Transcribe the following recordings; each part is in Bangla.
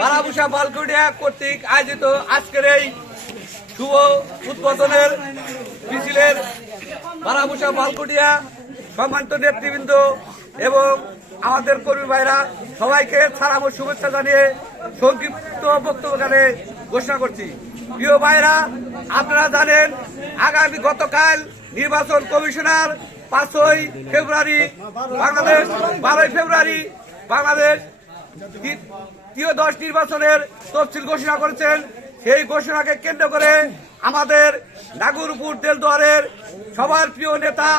বারাবুষা বালকুটিয়া কর্তৃক আয়োজিত আজকের এই শুভ উদ্বোধনের মিছিলের বারাবুষা বালকুটিয়া সম্মানিত নেতৃবৃন্দ এবং আমাদের কর্মী ভাইরা সবাইকে সালাম ও শুভেচ্ছা জানিয়ে সংক্ষিপ্ত বক্তব্যকালে ঘোষণা করছি। প্রিয় ভাইরা, আপনারা জানেন আগামী গতকাল নির্বাচন কমিশনার 5ই ফেব্রুয়ারি বাংলাদেশ 12ই ফেব্রুয়ারি বাংলাদেশ ত্রয়োদশ নির্বাচনের তফসিল ঘোষণা করেছেন। সেই ঘোষণাকে কেন্দ্র করে আমাদের নাগরপুর দেলদুয়ারের সবার প্রিয় নেতা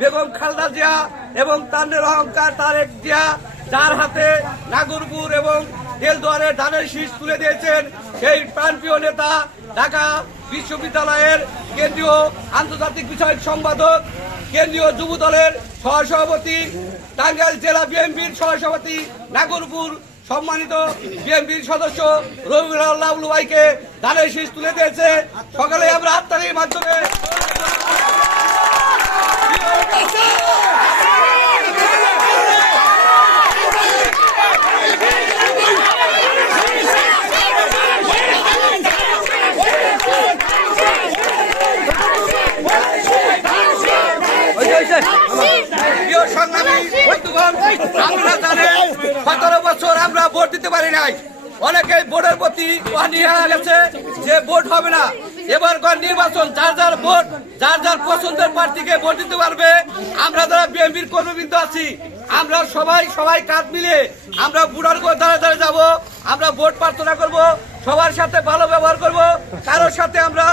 বেগম খালেদা জিয়া এবং তান্নের অহংকার তারেক জিয়া, যার হাতে নাগরপুর এবং দেলদুয়ারের ধানের শীষ তুলে দিয়েছেন, সেই প্রাণপ্রিয় নেতা ঢাকা বিশ্ববিদ্যালয়ের কেন্দ্রীয় আন্তর্জাতিক বিষয়ক সম্পাদক, কেন্দ্রীয় যুব দলের সহসভাপতি, টাঙ্গাইল জেলা বিএনপির সহসভাপতি, নাগরপুর সম্মানিত বিএনপির সদস্য রবিউল লাবলু ভাইকে ধানের শীষ তুলে দিয়েছে। সকালে আমরা হাততালির মাধ্যমে আপনারা জানেন 17 বছর আমরা ভোট দিতে পারি নাই। অনেকে ভোটের প্রতি অনীহা গেছে যে ভোট হবে না। এবারকার নির্বাচন যার যার ভোট, যার যার পছন্দের প্রার্থীকে ভোট দিতে পারবে। আমরা যারা বিএনপির কর্মীবৃন্দ আছি, আমরা সবাই কাঁধ মিলে আমরা বুড়ার দ্বারা দ্বারা যাব। আমরা ভোট প্রার্থনা করব, সবার সাথে ভালো ব্যবহার করব, কারোর সাথে আমরা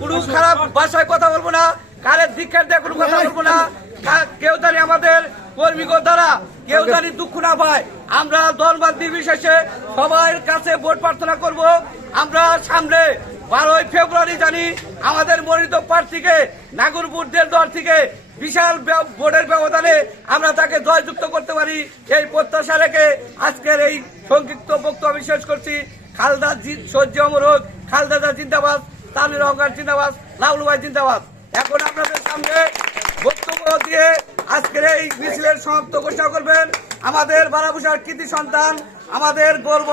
কোনো খারাপ ভাষায় কথা বলবো না, কারের দীক্ষার দিয়ে কোনো কথা বলবো না। কেউ জানি আমাদের কর্মীগণ দ্বারা কেউ জানি দুঃখ না পায়। আমরা দলবাদ নির্বিশেষে সবার কাছে ভোট প্রার্থনা করব। আমরা সামনে 12ই ফেব্রুয়ারি জানি আমাদের মনোনীত প্রার্থীকে নাগরপুর দেলদুয়ার থেকে বিশাল ভোটের ব্যবধানে আমরা তাকে জয়যুক্ত করতে পারি, এই প্রত্যাশা রেখে আজকের এই সংক্ষিপ্ত বক্তব্য আমি শেষ করছি। খালেদা সহ্য অমর হোক, খালেদা জিন্দাবাদ, তানের অহংকার জিন্দাবাদ, লাবলু ভাই জিন্দাবাদ। এখন আপনাদের সামনে বক্তব্য দিয়ে আজকের এই মিছিলের সমাপ্ত ঘোষণা করবেন আমাদের বারাবুষার কৃতি সন্তান, আমাদের গর্ব,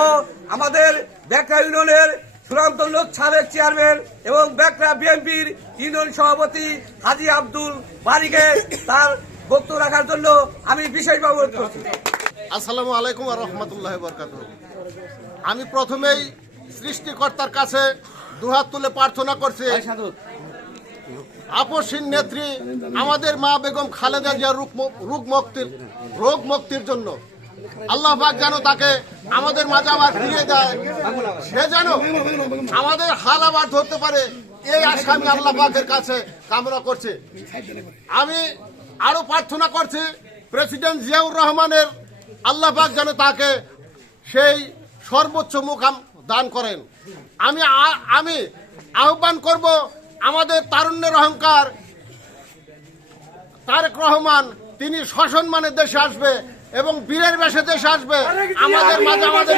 আমাদের বেকরা ইউনিয়নের সুনামধন্য সাবেক চেয়ারম্যান এবং বেকরা বিএনপির ইউনিয়ন সভাপতি হাজী আব্দুল বারীকে তার বক্তব্য রাখার জন্য আমি বিশেষভাবে অনুরোধ করছি। আসসালামু আলাইকুম ওয়া রাহমাতুল্লাহি ওয়া বারাকাতুহু। আমি প্রথমেই সৃষ্টিকর্তার কাছে দুহাত তুলে প্রার্থনা করছি, আপসহীন নেত্রী আমাদের মা বেগম খালেদা জিয়ার রোগ মুক্তির জন্য আল্লাহ পাক যেন তাকে আমাদের মাঝে আবার ফিরিয়ে দেয়, সে যেন আমাদের হাল আবার ধরতে পারে, এই আশা আমি আল্লাহ পাকের কাছে কামনা করছি। আমি আরো প্রার্থনা করছি প্রেসিডেন্ট জিয়াউর রহমানের আল্লাহ পাক যেন তাকে সেই সর্বোচ্চ মুকাম দান করেন। আমি আহ্বান করব আমাদের তারুণ্যের অহংকার তারেক রহমান, তিনি সসম্মানের দেশে আসবে এবং বীরের বেশে দেশে আসবে, আমাদের মাঝে আমাদের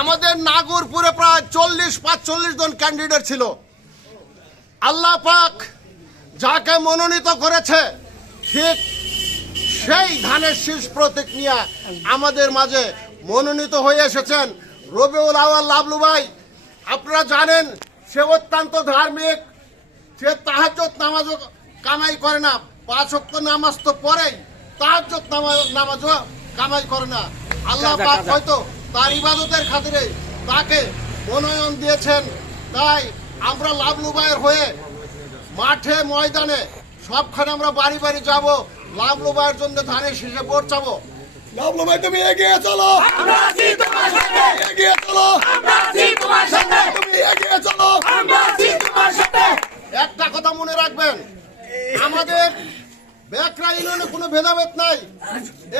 আমাদের নাগরপুরে প্রায় 40-45 জন ক্যান্ডিডেট ছিল। আল্লাহ পাক যাকে মনোনীত করেছে ঠিক সেই ধানের শীষ প্রতীক নিয়ে আমাদের মাঝে মনোনীত হয়ে এসেছেন রবিউল আউয়াল লাবলু ভাই। আপনারা জানেন সে অত্যন্ত ধার্মিক, সে তাহাজ্জুদ নামাজও কামাই করে না, 5 ওয়াক্ত নামাজ তো পড়েই, তাহাজ্জুদ নামাজও কামাই করে না। আল্লাহ পাক হয়তো তার ইবাদতের খাতিরে তাকে মনোনয়ন দিয়েছেন। তাই আমরা লাবলু ভাইয়ের হয়ে মাঠে ময়দানে সবখানে আমরা বাড়ি বাড়ি যাব, লাবলু ভাইয়ের জন্য ধানের শীষে ভোট চাবো। লাবলু ভাই তুমি এগিয়ে চলো, আমরা আছি তোমার সাথে, এগিয়ে চলো, আমরা আছি তোমার সাথে, তুমি এগিয়ে চলো। আমরা আছি তোমার সাথে। একটা কথা মনে রাখবেন, আমাদের বেকরা ইউনিয়নে কোনো ভেদাভেদ নাই।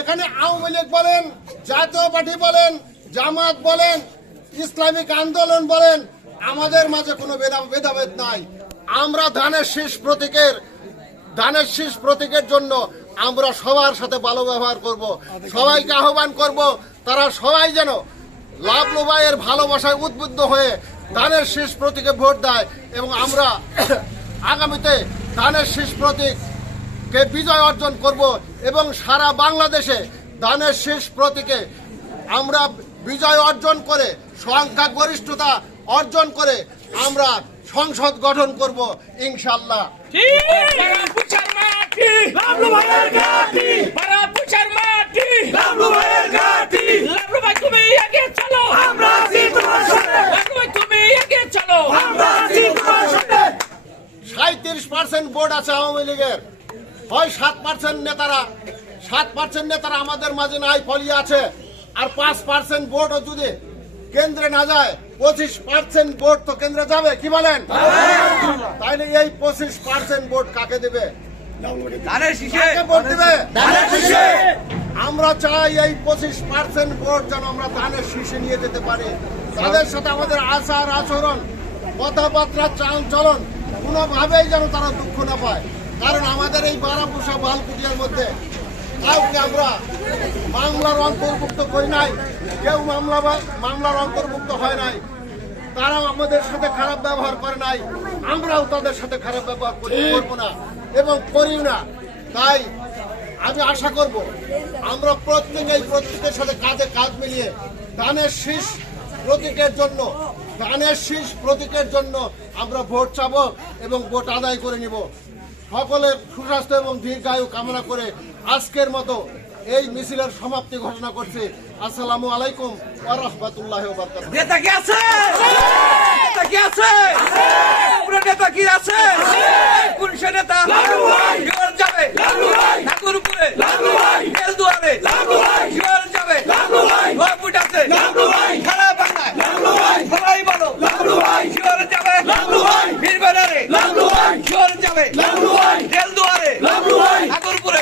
এখানে আওয়ামী লীগ বলেন, জাতীয় পার্টি বলেন, জামাত বলেন, ইসলামিক আন্দোলন বলেন, আমাদের মাঝে কোনো ভেদাভেদ নাই। আমরা ধানের শীষ প্রতীকের জন্য আমরা সবার সাথে ভালো ব্যবহার করব, সবাইকে আহ্বান করব তারা সবাই যেন লাবলু ভাইয়ের ভালোবাসায় উদ্বুদ্ধ হয়ে ধানের শীষ প্রতীকে ভোট দেয় এবং আমরা আগামীতে ধানের শীষ প্রতীককে বিজয় অর্জন করব এবং সারা বাংলাদেশে ধানের শীষ প্রতীকে আমরা বিজয় অর্জন করে সংখ্যাগরিষ্ঠতা অর্জন করে আমরা সংসদ গঠন করব ইনশাআল্লাহ। বারাপুচার মাটি, লাবলু ভাইয়ের ঘাটি, বারাপুচার মাটি, লাবলু ভাইয়ের ঘাটি। লাবলু ভাই তুমি এগিয়ে চলো, আমরা আছি তোমার সাথে। লাবলু ভাই তুমি এগিয়ে চলো, আমরা আছি তোমার সাথে। 37% ভোট আছে আওয়ামী লীগের, হয় 7% নেতারা আমাদের মাঝে নাই, ফলিয়ে আছে। আর 5% ভোটও যদি কেন্দ্রে না যায়, 25% ভোট তো কেন্দ্রে যাবে, কি বলেন? তাইলে এই 25% ভোট কাকে দেবে? ধানের শীষে কাকে ভোট দিবে? ধানের শীষে আমরা চাই এই 25% ভোট যেন আমরা ধানের শীষে নিয়ে যেতে পারি। তাদের সাথে আমাদের আচার আচরণ, কথাবার্তা, চালচলন কোনোভাবেই যেন তারা দুঃখ না পায়। কারণ আমাদের এই বারাপুষা বালকুটিয়ার মধ্যে কাউকে আমরা মামলার অন্তর্ভুক্ত করি নাই, কেউ মামলার অন্তর্ভুক্ত হয় নাই, তারাও আমাদের সাথে খারাপ ব্যবহার করে নাই, আমরাও তাদের সাথে খারাপ ব্যবহার করবো না এবং করিও না। তাই আমি আশা করব আমরা প্রত্যেকের সাথে কাঁধে কাঁধ মিলিয়ে ধানের শীষ প্রতীকের জন্য আমরা ভোট চাবো এবং ভোট আদায় করে নিব। সকলের সুস্বাস্থ্য এবং দীর্ঘায়ু কামনা করে আজকের মতো এই মিছিলের সমাপ্তি ঘোষণা করছি। আসসালামু আলাইকুম ওয়া রাহমাতুল্লাহি ওয়া বারাকাতুহু। নেতা কি আছে? নেতা কি আছে? পুরো নেতা কি আছে? কোন সে নেতা? জোয়ার যাবে ঠাকুরপুরে, বেলদুয়ারে জোয়ার যাবে, নয়পুট আছে সারা বাংলায়, সবাই বলো জোয়ার যাবে, বীরবাজারে জোয়ার যাবে, বেলদুয়ারে ঠাকুরপুরে